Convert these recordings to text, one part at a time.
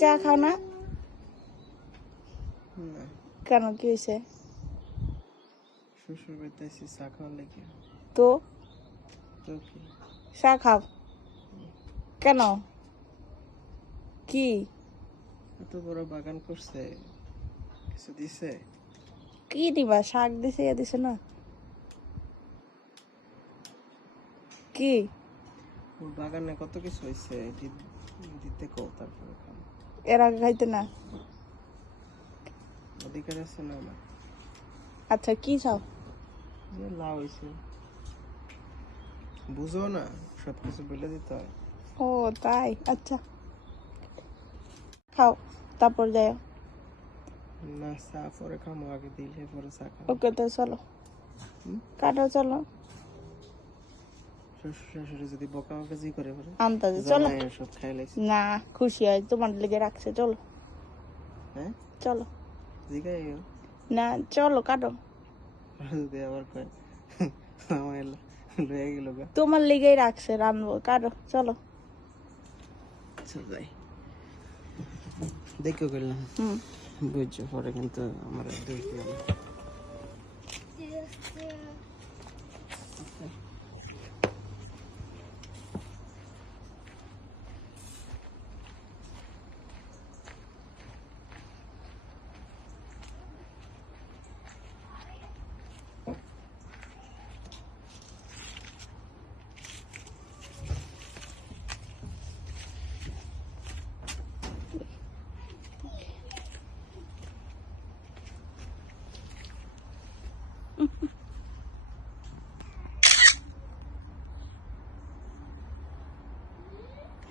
চা খাও না? না, কেন, কি হয়েছে? শ্বশুর বাড়িতে এসে চা খাওয়ার লেগে। তো তো কি? চা খাও কেন? কি এত বড় বাগান করছে, কিছু দিছে? কি দিবা? শাক দিছে, ইয়া দিছে না? কি ওর বাগানে কত কিছু হয়েছে, দিতে কও, তারপরে খাও। এর আগে খাইতে না? অধিকার আছে না আমার? আচ্ছা, কি চাও? যে লাউ হয়েছে, বুঝো না, সবকিছু বলে দিতে হয়। ও তাই, আচ্ছা খাও, তারপর যাও। না, চা পরে খামো, আগে দিলে পরে চা খাবো। ওকে, তো চলো, কাটো, চলো। শ্বশুর শাশুড়ি যদি বকাবকি করে পরে আন্তাজে চলো। জামাই সব খাই লাইছে। না, খুশি হয়, তোমার লেগে রাখছে, চলো। হ্যাঁ, চলো। জিগাইও না, চলো, কাটো। যদি আবার কয় জামাই লয়ে গেল গা। তোমার লেগেই রাখছে, রানবো, কাটো, চলো। আচ্ছা যাই, দেখো গেলাম। বুঝছো, পরে কিন্তু আমার দেখবে না।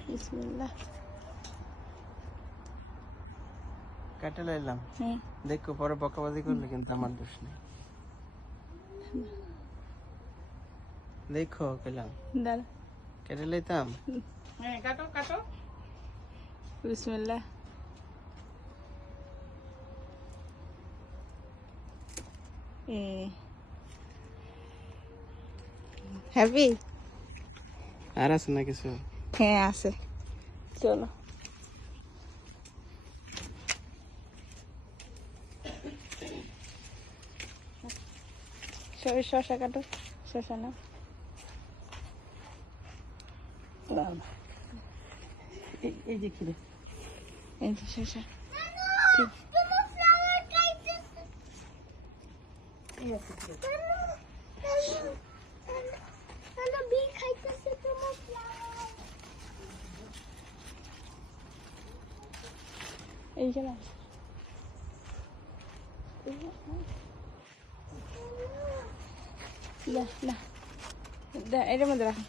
বিসমিল্লাহ। কাটে লাইলাম, হুম, দেখো পরে বকাবাজি করলে কিন্তু আমার দোষ নেই। দেখো পেলাম, দাঁড়া। কেটে লাইতাম। হ্যাঁ, কাটো, কাটো। বিসমিল্লাহ। হ্যাপি? আর আছে না কিছু? হ্যাঁ, আছে, চলো। শসা কাটো, শসা না। এই যে খিরে, এই যে শসা। এই যে না, এটার মধ্যে রাখো।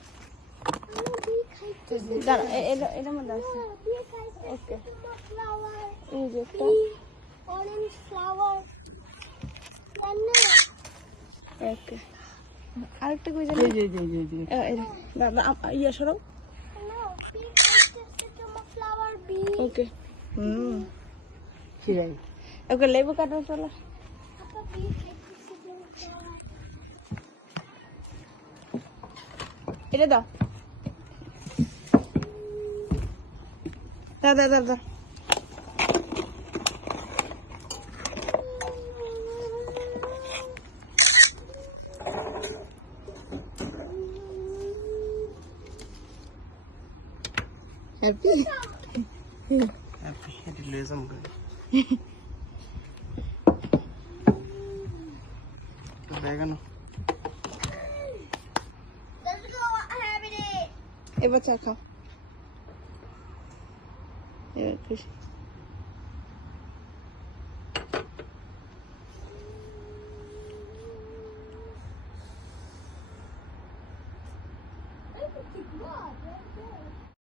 দাঁড়া, এটার মধ্যে আছে। ওকে, এই যে একটা orange flower. ওকে, আরেকটা কই জানি। ইয়া সরাও। No, bee flower bee. ওকে, খিরাই। ওকে, লেবু কাটো, চলো। Papa bee flower. এটা দাও, দাও, দাও, দাও, দাও। হ্যাপি? হ্যাপি, এটা লয়ে যাম গা। তো বেগানো Let's go have it. এবার চা খাও, এবার খুশি।